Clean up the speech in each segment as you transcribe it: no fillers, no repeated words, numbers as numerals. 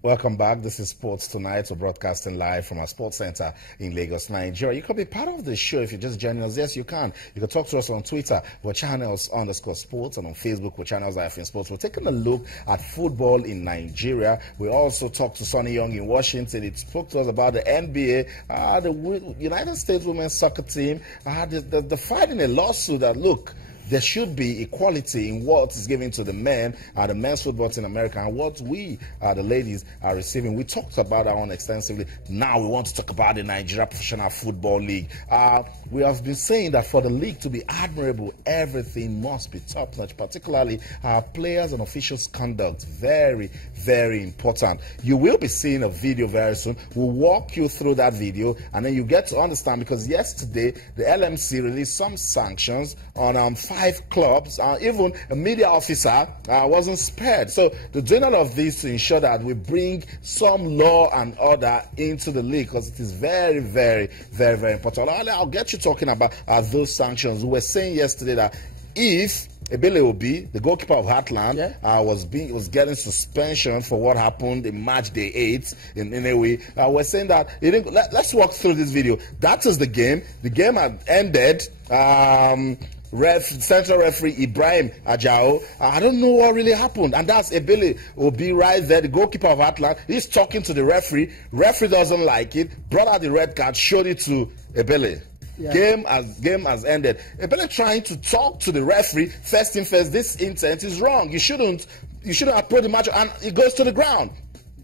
Welcome back. This is Sports Tonight. We're broadcasting live from our sports center in Lagos, Nigeria. You can be part of the show if you're just joining us. Yes, you can. You can talk to us on Twitter. We're channels_sports, and on Facebook, we're channels_sports. We're taking a look at football in Nigeria. We also talked to Sonny Young in Washington. He spoke to us about the NBA, the United States women's soccer team. They're fighting a lawsuit that, look, there should be equality in what is given to the men, the men's football in America, and what we, the ladies, are receiving. We talked about that one extensively. Now we want to talk about the Nigeria Professional Football League. We have been saying that for the league to be admirable, everything must be top-notch, particularly our players and officials' conduct. Very, very important. You will be seeing a video very soon. We'll walk you through that video, and then you get to understand, because yesterday, the LMC released some sanctions on 5 clubs. Even a media officer wasn't spared. So they're doing all of this to ensure that we bring some law and order into the league, because it is very, very, very, very important. I'll get you talking about those sanctions. We were saying yesterday that if Ifeanyi Ubah, the goalkeeper of Heartland, was getting suspension for what happened in match day 8 in a way, we're saying that he didn't. Let's walk through this video. That is the game. The game had ended. Central referee Ibrahim Ajao, I don't know what really happened, and that's Ifeanyi Ubah right there, the goalkeeper of Heartland. He's talking to the referee. Referee doesn't like it, brought out the red card, showed it to Ifeanyi. Game has ended. Ifeanyi trying to talk to the referee. First thing first, this intent is wrong. You shouldn't have put the match, and he goes to the ground.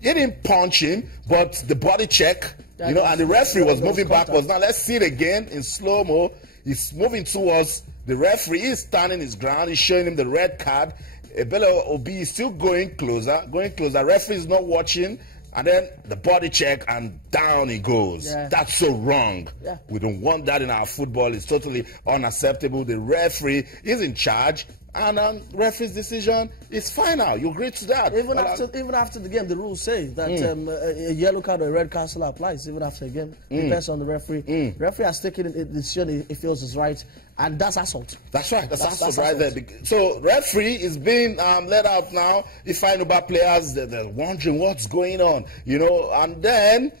He didn't punch him, but the body check, and the referee was moving backwards. Now let's see it again in slow-mo. He's moving towards the referee. Is standing his ground. He's showing him the red card. Ifeanyi Ubah is still going closer. Referee is not watching. And then the body check, and down he goes. That's so wrong. We don't want that in our football. It's totally unacceptable. The referee is in charge, and referee's decision is final. You agree to that? Even after the game, the rules say that a yellow card or a red card still applies even after a game. Depends on the referee. Referee has taken a decision he feels is right, and that's assault. That's right. That's assault right there. So referee is being let out now. Ifeanyi Ubah players, they're wondering what's going on, and then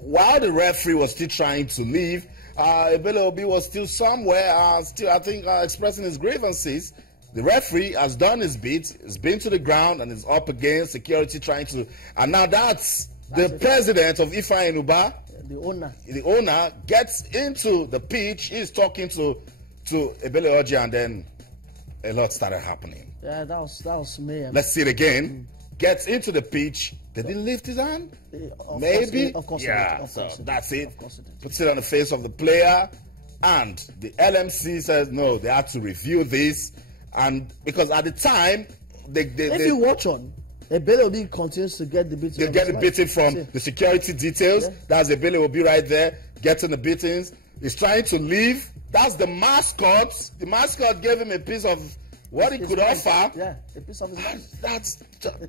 while the referee was still trying to leave, Ifeanyi Ubah was still somewhere, I think, expressing his grievances. The referee has done his bit, has been to the ground, and is up against security trying to... And now that's the president of Ifeanyi Ubah, the owner, gets into the pitch. He's talking to Ifeanyi Ubah, and then a lot started happening. Yeah, that was me. Let's see it again. Gets into the pitch. They didn't lift his hand? Maybe? Of course that's it. Puts it on the face of the player, and the LMC says, no, they have to review this. And because at the time, if you watch on, Ifeanyi Ubah continues to get the beating. They get the beating from the security details. That's Ifeanyi Ubah right there, getting the beatings. He's trying to leave. That's the mascot. The mascot gave him a piece of what he could offer. Yeah, a piece of his mind. That's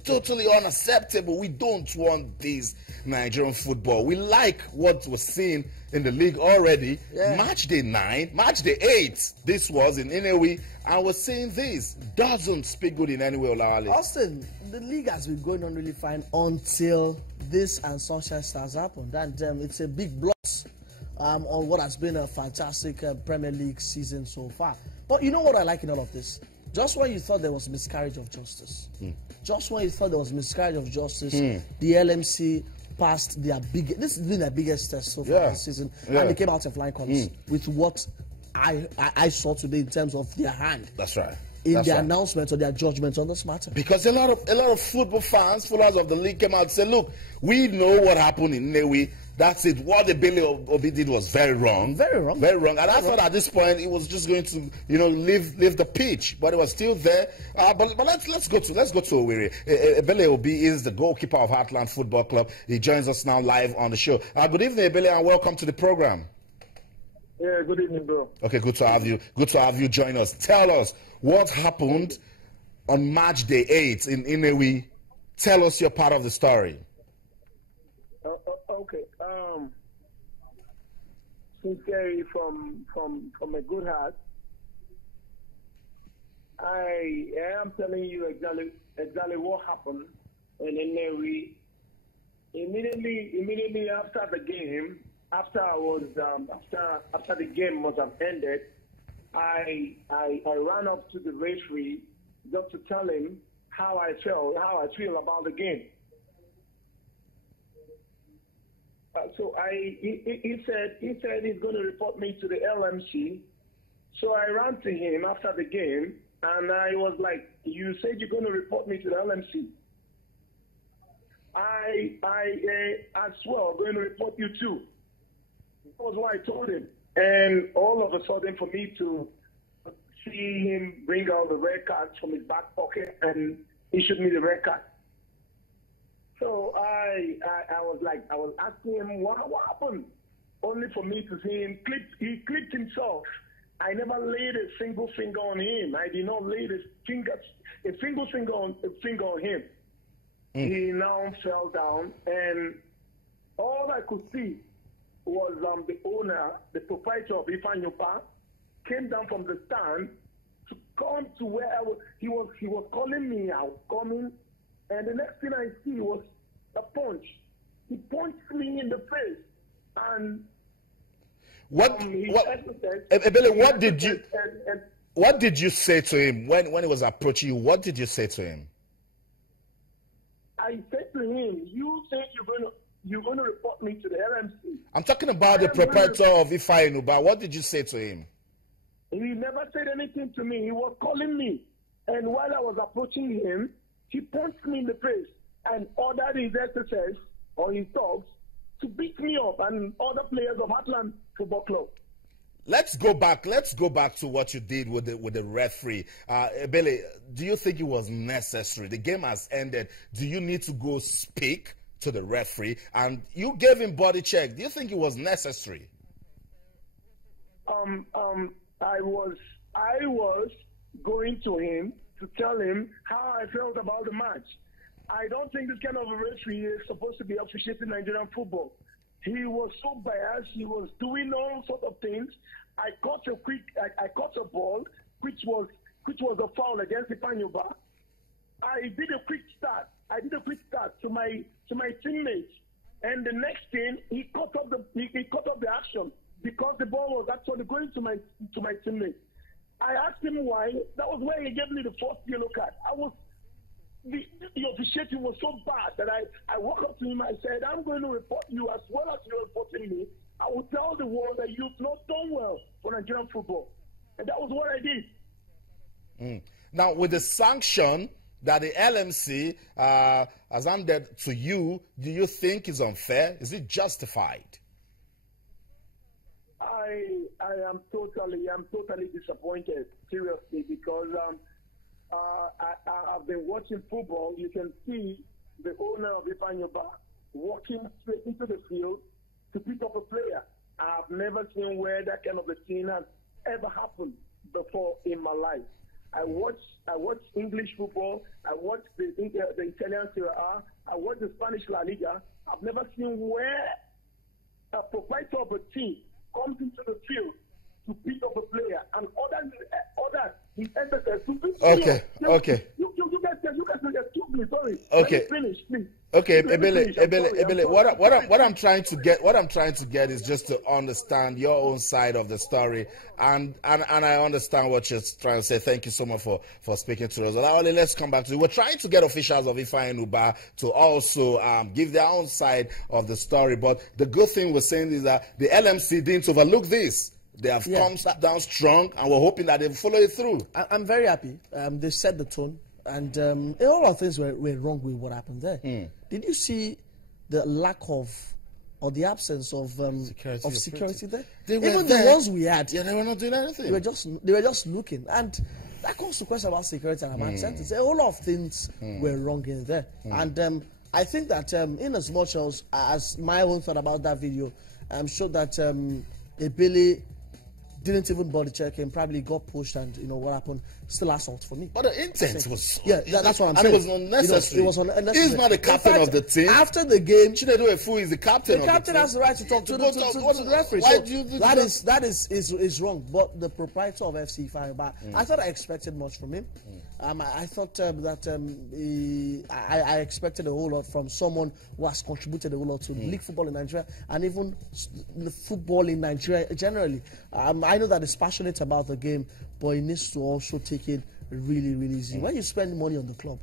totally unacceptable. We don't want this Nigerian football. We like what we're seeing in the league already. Match day 9, match day 8. This was in Inewi, and we're saying this doesn't speak good in any way, Olawale. Austin, the league has been going on really fine until this and Sunshine Stars happened, and it's a big loss on what has been a fantastic Premier League season so far. But you know what I like in all of this? Just when you thought there was miscarriage of justice, the LMC passed their biggest. This has been their biggest test so far this season, and they came out in flying colours with what I saw today in terms of their hand. That's right. In their announcement or their judgment on this matter. Because a lot of football fans, followers of the league, came out and said, "Look, we know what happened in Newi. That's it. What Ifeanyi Ubah did was very wrong. Very wrong. Very wrong." And I thought at this point it was just going to, leave the pitch, but it was still there. But let's go to Owerri. Ifeanyi Ubah is the goalkeeper of Heartland Football Club. He joins us now live on the show. Good evening, Ifeanyi, and welcome to the program. Yeah, good evening, bro. Okay, good to have you. Good to have you join us. Tell us what happened on match day 8 in Inewi. Tell us your part of the story. Okay. Sincerely, from a good heart, I am telling you exactly what happened in Inewi Immediately after the game, after the game must have ended, I ran up to the referee just to tell him how I feel about the game. So he said he's going to report me to the LMC. So I ran to him after the game, and I was like, "You said you're going to report me to the LMC. I as well going to report you too." That was what I told him. And all of a sudden, for me to see him bring out the red card from his back pocket and issued me the red card. So I was asking him what happened, only for me to see him he clipped himself. I never laid a single finger on him. I did not lay a single finger on him. He now fell down, and all I could see was the owner, the proprietor of Ifeanyi Ubah, came down from the stand to come to where I was. He was calling me. I was coming, and the next thing I see was a punch. He punched me in the face, and Ebele, what did you say to him when he was approaching you? What did you say to him? I said to him, "You said you're going to report me to the LMC." I'm talking about the proprietor of Ifeanyi Ubah. What did you say to him? He never said anything to me. He was calling me, and while I was approaching him, he punched me in the face and ordered his SSS or his dogs to beat me up and other players of Heartland Football Club. Let's go back to what you did with the referee. Ebele, do you think it was necessary? The game has ended. Do you need to go speak to the referee? And you gave him body check. Do you think it was necessary? I was going to him to tell him how I felt about the match. I don't think this kind of a referee is supposed to be officiating Nigerian football. He was so biased. He was doing all sorts of things. I caught a ball, which was a foul against Ifeanyi Ubah. I did a quick start to my teammates, and the next thing he cut off the action because the ball was actually going to my teammates. I asked him why. That was where he gave me the first yellow card. The officiating was so bad that I walked up to him. I said, "I'm going to report you as well as you're reporting me. I will tell the world that you've not done well for Nigerian football." And that was what I did. Now, with the sanction that the LMC has handed to you, do you think is unfair? Is it justified? I am totally disappointed, seriously, because I've been watching football. You can see the owner of Ifeanyi Ubah walking straight into the field to pick up a player. I've never seen where that kind of a thing has ever happened before in my life. I watch English football. I watch the Italian Serie A. I watch the Spanish La Liga. I've never seen where a proprietor of a team comes into the field to pick up a player and order his SSS to beat Okay. You guys excuse me, sorry. Okay. Finish, please. Okay, Ebele, what I'm trying to get is just to understand your own side of the story, and I understand what you're trying to say. Thank you so much for speaking to us. Well, let's come back to it. We're trying to get officials of Ifeanyi Ubah to also give their own side of the story, but the good thing we're saying is that the LMC didn't overlook this. They have come down strong, and we're hoping that they'll follow it through. I'm very happy. They set the tone. And a lot of things were wrong with what happened there. Did you see the lack of, or the absence of security there? Even the ones we had, they were not doing anything. They were just looking, and that comes to question about security and about sentence. A whole lot of things were wrong in there, and I think that in as much as my own thought about that video, I'm sure that Ebele didn't even body check him, probably got pushed, and you know what happened. Still assault for me. But the intent was that's what I'm saying. And it was unnecessary. It was unnecessary. He's not the captain of the team. After the game, Chinedu Efu is the captain. The captain has the right to talk to the referee. Why so do you do that is wrong. But the proprietor of FC Ifeanyi Ubah, I thought I expected much from him. I thought that I expected a whole lot from someone who has contributed a whole lot to league football in Nigeria and even the football in Nigeria generally. I know that he's passionate about the game, but he needs to also take it really, really easy. When you spend money on the club,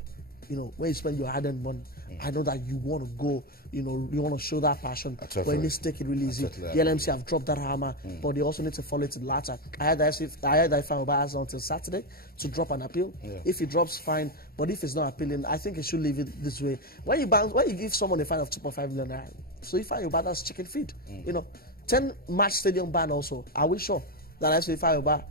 when you spend your hard-earned money, I know that you want to go, you want to show that passion, but you need to take it really easy. The LMC have dropped that hammer, but they also need to follow it to the latter. I heard that Ifeanyi Ubah has until Saturday to drop an appeal. If he drops, fine, but if he's not appealing, I think he should leave it this way. When you give someone a fine of 2.5 million, so Ifeanyi Ubah, that's chicken feed. 10-match stadium ban also. Are we sure that Ifeanyi Ubah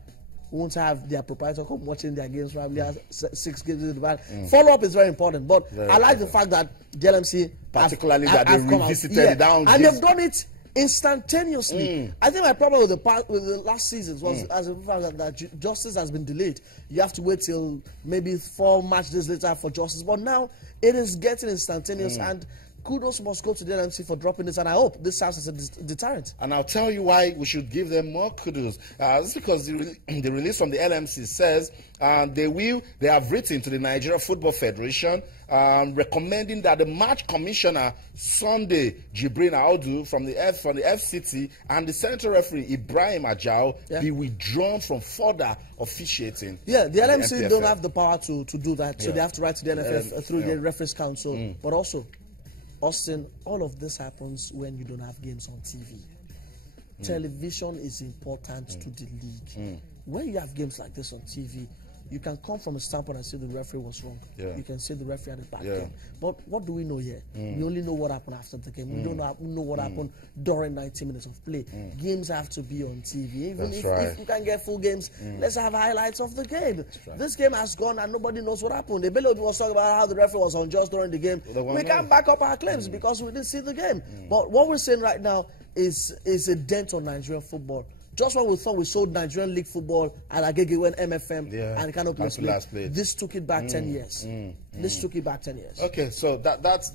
won't have their proprietor come watching their games, probably have 6 games in the back. Follow-up is very important, but I like the fact that the LMC particularly that they revisited it down. And they've done it instantaneously. I think my problem with the last seasons was as a fact that justice has been delayed. You have to wait till maybe 4 match days later for justice, but now it is getting instantaneous, and kudos must go to the LMC for dropping this, and I hope this serves as a deterrent. And I'll tell you why we should give them more kudos. It's because the release from the LMC says they have written to the Nigeria Football Federation recommending that the match commissioner Sunday Jibrin Audu from the FCT and the central referee Ibrahim Ajao be withdrawn from further officiating. Yeah, the LMC don't have the power to do that, so they have to write to the NFF through the Referees Council. But also, Austin, all of this happens when you don't have games on TV. Television is important to the league. When you have games like this on TV, you can come from a standpoint and say the referee was wrong. You can say the referee had a bad game. But what do we know here? We only know what happened after the game. We don't know what happened during 90 minutes of play. Games have to be on TV. Even if you can get full games, let's have highlights of the game. This game has gone and nobody knows what happened. The Bello was talking about how the referee was unjust during the game. We can't back up our claims because we didn't see the game. But what we're saying right now is a dent on Nigerian football. Just when we thought we sold Nigerian League football at Agege when MFM and Kano Place played, this took it back 10 years. This took it back 10 years. Okay, so that's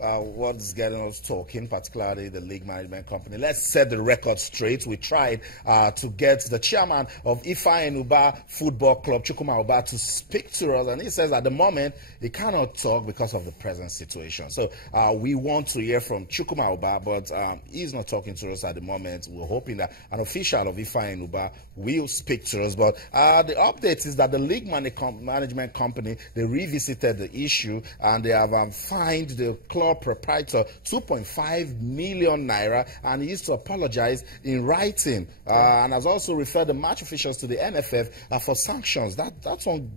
what's getting us talking, particularly the league management company. Let's set the record straight. We tried to get the chairman of Ifeanyi Ubah Football Club, Chukwuma Ubah, to speak to us, and he says at the moment he cannot talk because of the present situation. So we want to hear from Chukwuma Ubah, but he's not talking to us at the moment. We're hoping that an official of Ifeanyi Ubah will speak to us. But the update is that the league management company, they revisited the issue and they have fined the club proprietor 2.5 million naira, and he used to apologize in writing and has also referred the match officials to the NFF for sanctions. That one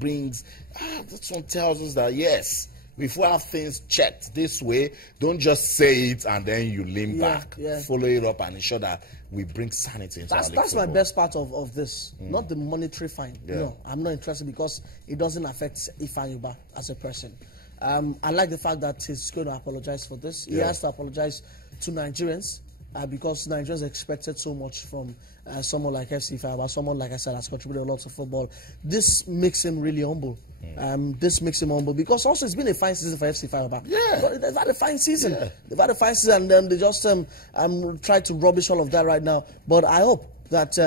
tells us that yes, if we have things checked this way, don't just say it and then you lean back. Follow it up and ensure that we bring sanity into our league That's my football. best part of this, not the monetary fine. No, I'm not interested because it doesn't affect Ifeanyi Ubah as a person. I like the fact that he's going to apologize for this. He has to apologize to Nigerians because Nigerians expected so much from someone like FC Ifeanyi, someone, like I said, has contributed a lot to football. This makes him really humble. This makes him humble because also it's been a fine season for FC Ifeanyi. They've had a fine season. They've had a fine season, and they just try to rubbish all of that right now. But I hope that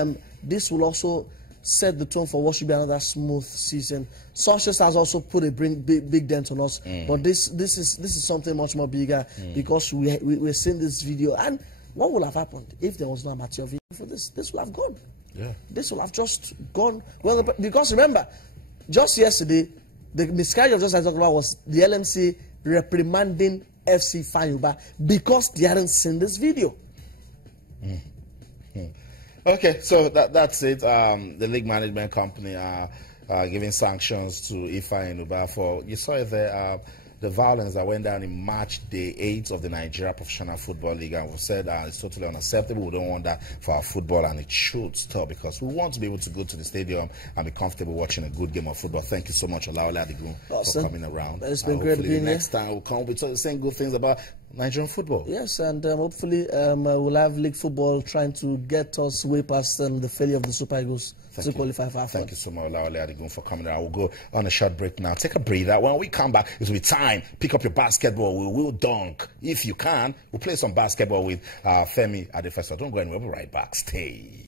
this will also set the tone for what should be another smooth season. Sanchez has also put a big dent on us, but this is something much more bigger because we're seeing this video. And what would have happened if there was no amateur video for this? This will have gone. This will have just gone. Well, because remember, just yesterday, the miscarriage of justice I talked about was the LMC reprimanding FC Ifeanyi Ubah because they hadn't seen this video. Okay, so that's it. The league management company are giving sanctions to Ifeanyi Ubah for, you saw it there, the violence that went down in March day 8 of the Nigeria Professional Football League, and we said it's totally unacceptable. We don't want that for our football, and it should stop because we want to be able to go to the stadium and be comfortable watching a good game of football. Thank you so much, Olaole Adigun, for coming around. It's been great being here. Next time we'll come with saying good things about Nigerian football. Yes, and hopefully we'll have league football trying to get us way past the failure of the Super Eagles to qualify for Africa. Thank you so much, Olaole Adigun, for coming around. We'll go on a short break now. Take a breather. When we come back, it will be time. Pick up your basketball. We will dunk. If you can, we'll play some basketball with Femi Adefeso. Don't go anywhere. We'll be right back. Stay.